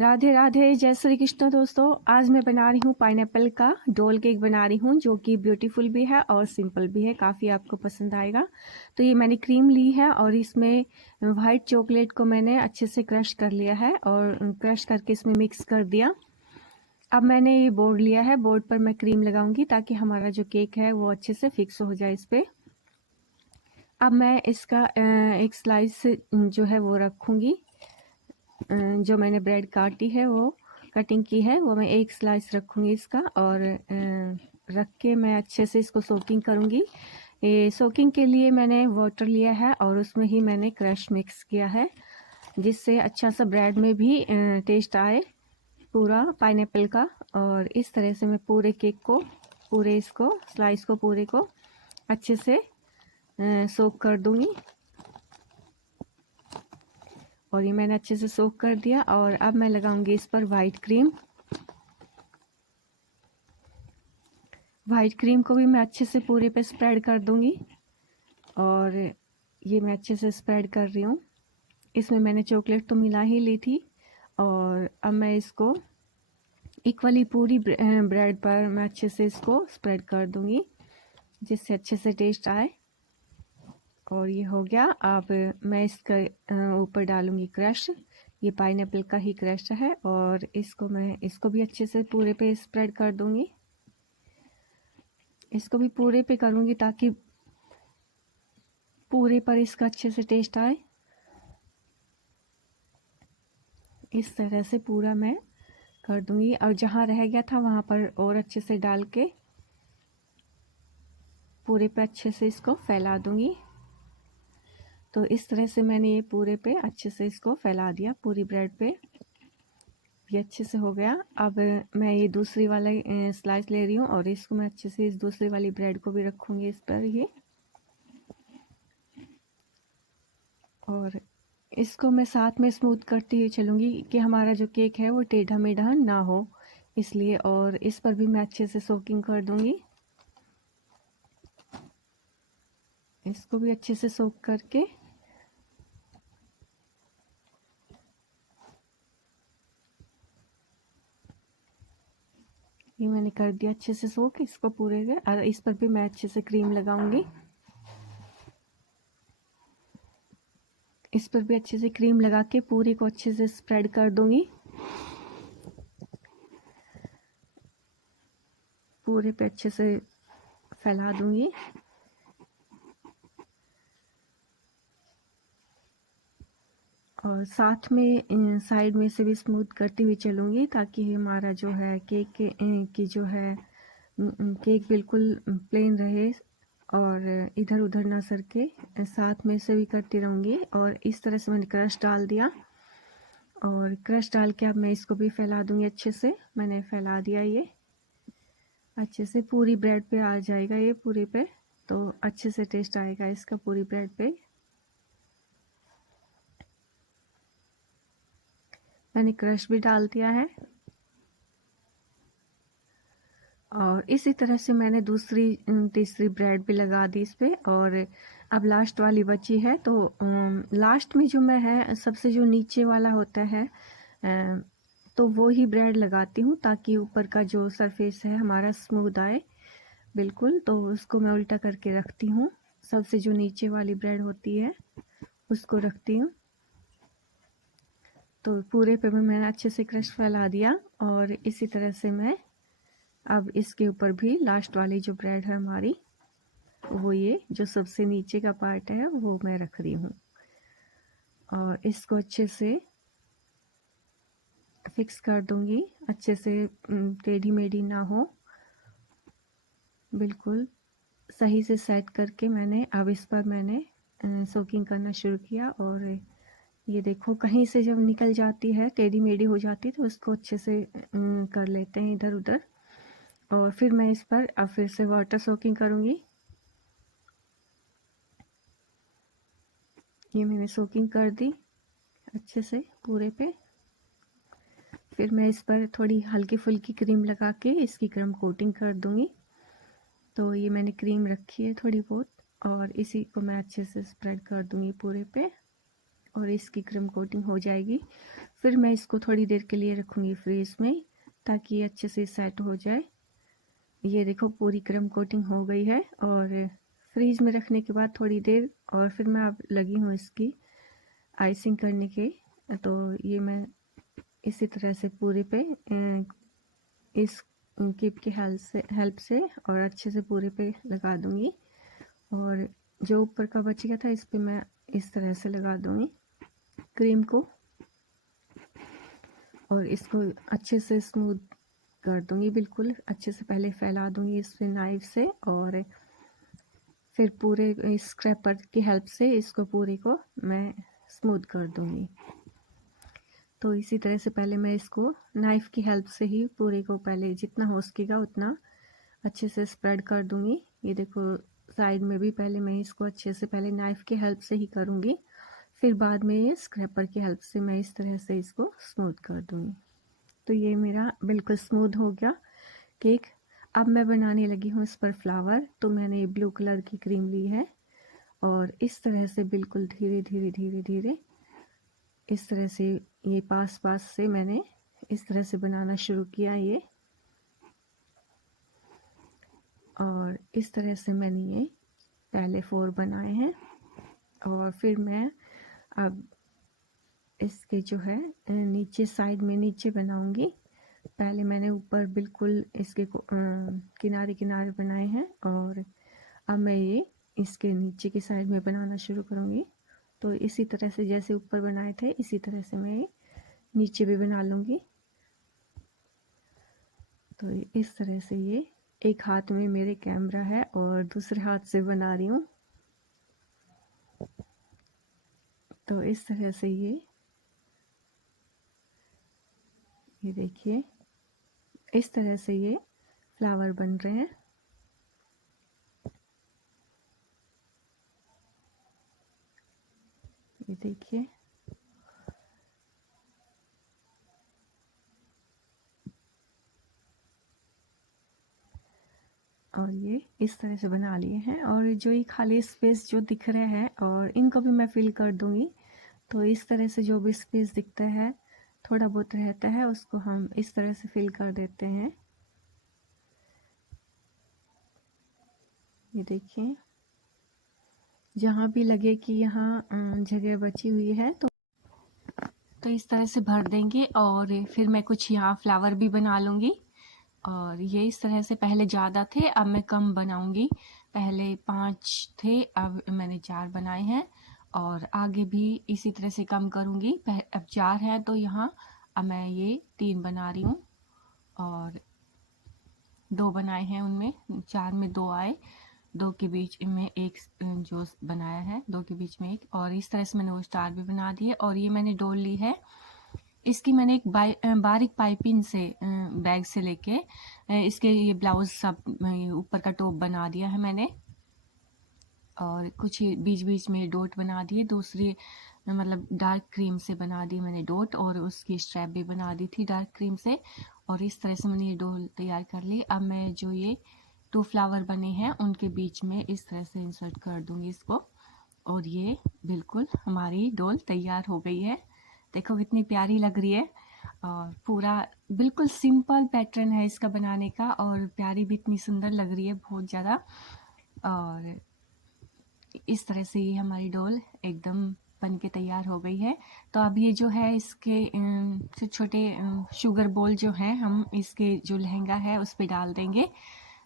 राधे राधे, जय श्री कृष्ण। दोस्तों, आज मैं बना रही हूँ पाइनएप्पल का डोल केक बना रही हूँ, जो कि ब्यूटीफुल भी है और सिंपल भी है। काफ़ी आपको पसंद आएगा। तो ये मैंने क्रीम ली है और इसमें वाइट चॉकलेट को मैंने अच्छे से क्रश कर लिया है और क्रश करके इसमें मिक्स कर दिया। अब मैंने ये बोर्ड लिया है, बोर्ड पर मैं क्रीम लगाऊंगी ताकि हमारा जो केक है वो अच्छे से फिक्स हो जाए इस पर। अब मैं इसका एक स्लाइस जो है वो रखूँगी। जो मैंने ब्रेड काटी है वो कटिंग की है, वो मैं एक स्लाइस रखूँगी इसका और रख के मैं अच्छे से इसको सोकिंग करूँगी। ये सोकिंग के लिए मैंने वाटर लिया है और उसमें ही मैंने क्रश मिक्स किया है, जिससे अच्छा सा ब्रेड में भी टेस्ट आए पूरा पाइनएप्पल का। और इस तरह से मैं पूरे केक को, पूरे इसको स्लाइस को पूरे को अच्छे से सोक कर दूँगी। और ये मैंने अच्छे से सोक कर दिया और अब मैं लगाऊंगी इस पर वाइट क्रीम। वाइट क्रीम को भी मैं अच्छे से पूरे पे स्प्रेड कर दूंगी और ये मैं अच्छे से स्प्रेड कर रही हूँ। इसमें मैंने चॉकलेट तो मिला ही ली थी और अब मैं इसको इक्वली पूरी ब्रेड पर मैं अच्छे से इसको स्प्रेड कर दूंगी, जिससे अच्छे से टेस्ट आए। और ये हो गया। अब मैं इसका ऊपर डालूंगी क्रश। ये पाइनएप्पल का ही क्रश है और इसको भी अच्छे से पूरे पे स्प्रेड कर दूंगी। इसको भी पूरे पे करूंगी ताकि पूरे पर इसका अच्छे से टेस्ट आए। इस तरह से पूरा मैं कर दूंगी और जहाँ रह गया था वहाँ पर और अच्छे से डाल के पूरे पे अच्छे से इसको फैला दूंगी। तो इस तरह से मैंने ये पूरे पे अच्छे से इसको फैला दिया, पूरी ब्रेड पे। ये अच्छे से हो गया। अब मैं ये दूसरी वाला स्लाइस ले रही हूँ और इसको मैं अच्छे से इस दूसरी वाली ब्रेड को भी रखूँगी इस पर ये। और इसको मैं साथ में स्मूथ करती हुई चलूँगी कि हमारा जो केक है वो टेढ़ा मेढ़ा ना हो, इसलिए। और इस पर भी मैं अच्छे से सोकिंग कर दूँगी। इसको भी अच्छे से सोक करके ये मैंने कर दिया अच्छे से सोक इसको पूरे के। और इस पर भी मैं अच्छे से क्रीम लगाऊंगी। इस पर भी अच्छे से क्रीम लगा के पूरी को अच्छे से स्प्रेड कर दूंगी। पूरे पे अच्छे से फैला दूंगी। और साथ में साइड में से भी स्मूथ करती हुई चलूंगी ताकि हमारा जो है केक की जो है केक बिल्कुल प्लेन रहे और इधर उधर ना सरके। साथ में से भी करती रहूँगी। और इस तरह से मैंने क्रश डाल दिया और क्रश डाल के अब मैं इसको भी फैला दूंगी अच्छे से। मैंने फैला दिया, ये अच्छे से पूरी ब्रेड पे आ जाएगा ये पूरे पे, तो अच्छे से टेस्ट आएगा इसका पूरी ब्रेड पे। मैंने क्रश भी डाल दिया है। और इसी तरह से मैंने दूसरी तीसरी ब्रेड भी लगा दी इस पे। और अब लास्ट वाली बची है, तो लास्ट में जो मैं है सबसे जो नीचे वाला होता है तो वो ही ब्रेड लगाती हूँ ताकि ऊपर का जो सरफेस है हमारा स्मूथ आए बिल्कुल। तो उसको मैं उल्टा करके रखती हूँ। सबसे जो नीचे वाली ब्रेड होती है उसको रखती हूँ। तो पूरे पे मैंने अच्छे से क्रश फैला दिया। और इसी तरह से मैं अब इसके ऊपर भी लास्ट वाली जो ब्रेड है हमारी, वो ये जो सबसे नीचे का पार्ट है वो मैं रख रही हूँ। और इसको अच्छे से फिक्स कर दूंगी, अच्छे से टेढ़ी मेढ़ी ना हो, बिल्कुल सही से सेट करके मैंने अब इस पर मैंने सोकिंग करना शुरू किया। और ये देखो, कहीं से जब निकल जाती है, टेढ़ी मेढ़ी हो जाती है, तो उसको अच्छे से कर लेते हैं इधर उधर। और फिर मैं इस पर अब फिर से वाटर सोकिंग करूँगी। ये मैंने सोकिंग कर दी अच्छे से पूरे पे। फिर मैं इस पर थोड़ी हल्की फुल्की क्रीम लगा के इसकी क्रम कोटिंग कर दूंगी। तो ये मैंने क्रीम रखी है थोड़ी बहुत और इसी को मैं अच्छे से स्प्रेड कर दूंगी पूरे पे। और इसकी क्रीम कोटिंग हो जाएगी। फिर मैं इसको थोड़ी देर के लिए रखूँगी फ्रीज में ताकि ये अच्छे से सेट हो जाए। ये देखो पूरी क्रीम कोटिंग हो गई है और फ्रीज में रखने के बाद थोड़ी देर और फिर मैं अब लगी हूँ इसकी आइसिंग करने के। तो ये मैं इसी तरह से पूरे पे इस कीप की हेल्प से और अच्छे से पूरे पे लगा दूंगी। और जो ऊपर का बच गया था इस पे मैं इस तरह से लगा दूंगी क्रीम को और इसको अच्छे से स्मूथ कर दूंगी। बिल्कुल अच्छे से पहले फैला दूंगी इस पे नाइफ से और फिर पूरे स्क्रैपर की हेल्प से इसको पूरे को मैं स्मूथ कर दूंगी। तो इसी तरह से पहले मैं इसको नाइफ की हेल्प से ही पूरे को पहले जितना हो सकेगा उतना अच्छे से स्प्रेड कर दूंगी। ये देखो साइड में भी पहले मैं इसको अच्छे से पहले नाइफ की हेल्प से ही करूंगी, फिर बाद में ये स्क्रैपर की हेल्प से मैं इस तरह से इसको स्मूथ कर दूंगी। तो ये मेरा बिल्कुल स्मूथ हो गया केक। अब मैं बनाने लगी हूँ इस पर फ्लावर। तो मैंने ब्लू कलर की क्रीम ली है और इस तरह से बिल्कुल धीरे धीरे धीरे धीरे इस तरह से ये पास पास से मैंने इस तरह से बनाना शुरू किया ये। और इस तरह से मैंने ये पहले 4 बनाए हैं और फिर मैं अब इसके जो है नीचे साइड में नीचे बनाऊंगी। पहले मैंने ऊपर बिल्कुल इसके किनारे किनारे बनाए हैं और अब मैं ये इसके नीचे की साइड में बनाना शुरू करूंगी। तो इसी तरह से जैसे ऊपर बनाए थे इसी तरह से मैं नीचे भी बना लूंगी। तो इस तरह से ये एक हाथ में मेरे कैमरा है और दूसरे हाथ से बना रही हूँ। तो इस तरह से ये देखिए इस तरह से ये फ्लावर बन रहे हैं। ये देखिए और ये इस तरह से बना लिए हैं और जो ये खाली स्पेस जो दिख रहे हैं और इनको भी मैं फिल कर दूंगी। तो इस तरह से जो भी स्पेस दिखता है थोड़ा बहुत रहता है उसको हम इस तरह से फिल कर देते हैं। ये देखिए जहाँ भी लगे कि यहाँ जगह बची हुई है तो इस तरह से भर देंगे और फिर मैं कुछ यहाँ फ्लावर भी बना लूँगी। और ये इस तरह से पहले ज़्यादा थे अब मैं कम बनाऊँगी। पहले 5 थे अब मैंने 4 बनाए हैं और आगे भी इसी तरह से कम करूँगी। अब 4 है तो यहाँ अब मैं ये 3 बना रही हूँ और 2 बनाए हैं उनमें 4 में 2 आए, 2 के बीच में एक जो बनाया है 2 के बीच में एक। और इस तरह से मैंने वो स्टार भी बना दिए। और ये मैंने डोल ली है, इसकी मैंने एक बारीक पाइपिंग से बैग से लेके इसके ये ब्लाउज सब ऊपर का टॉप बना दिया है मैंने। और कुछ बीच बीच में डॉट बना दिए, दूसरी मतलब डार्क क्रीम से बना दी मैंने डॉट और उसकी स्ट्रैप भी बना दी थी डार्क क्रीम से। और इस तरह से मैंने ये डोल तैयार कर ली। अब मैं जो ये 2 फ्लावर बने हैं उनके बीच में इस तरह से इंसर्ट कर दूंगी इसको और ये बिल्कुल हमारी डोल तैयार हो गई है। देखो कितनी प्यारी लग रही है और पूरा बिल्कुल सिंपल पैटर्न है इसका बनाने का और प्यारी भी इतनी सुंदर लग रही है बहुत ज़्यादा। और इस तरह से ये हमारी डोल एकदम बन के तैयार हो गई है। तो अब ये जो है इसके छोटे छोटे शुगर बॉल जो हैं हम इसके जो लहंगा है उस पर डाल देंगे।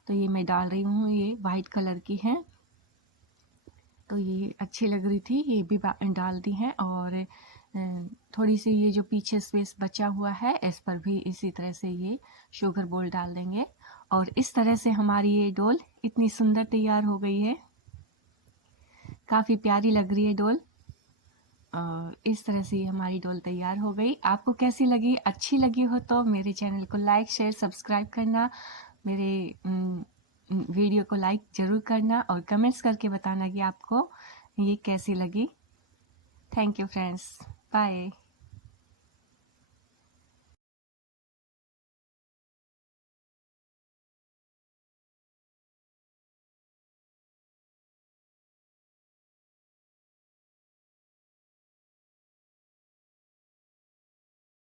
तो ये मैं डाल रही हूँ, ये वाइट कलर की है तो ये अच्छी लग रही थी, ये भी डाल दी है। और थोड़ी सी ये जो पीछे स्पेस बचा हुआ है इस पर भी इसी तरह से ये शुगर बॉल डाल देंगे। और इस तरह से हमारी ये डोल इतनी सुंदर तैयार हो गई है, काफ़ी प्यारी लग रही है डोल। इस तरह से हमारी डोल तैयार हो गई। आपको कैसी लगी? अच्छी लगी हो तो मेरे चैनल को लाइक शेयर सब्सक्राइब करना, मेरे वीडियो को लाइक ज़रूर करना और कमेंट्स करके बताना कि आपको ये कैसी लगी। Thank you friends, bye.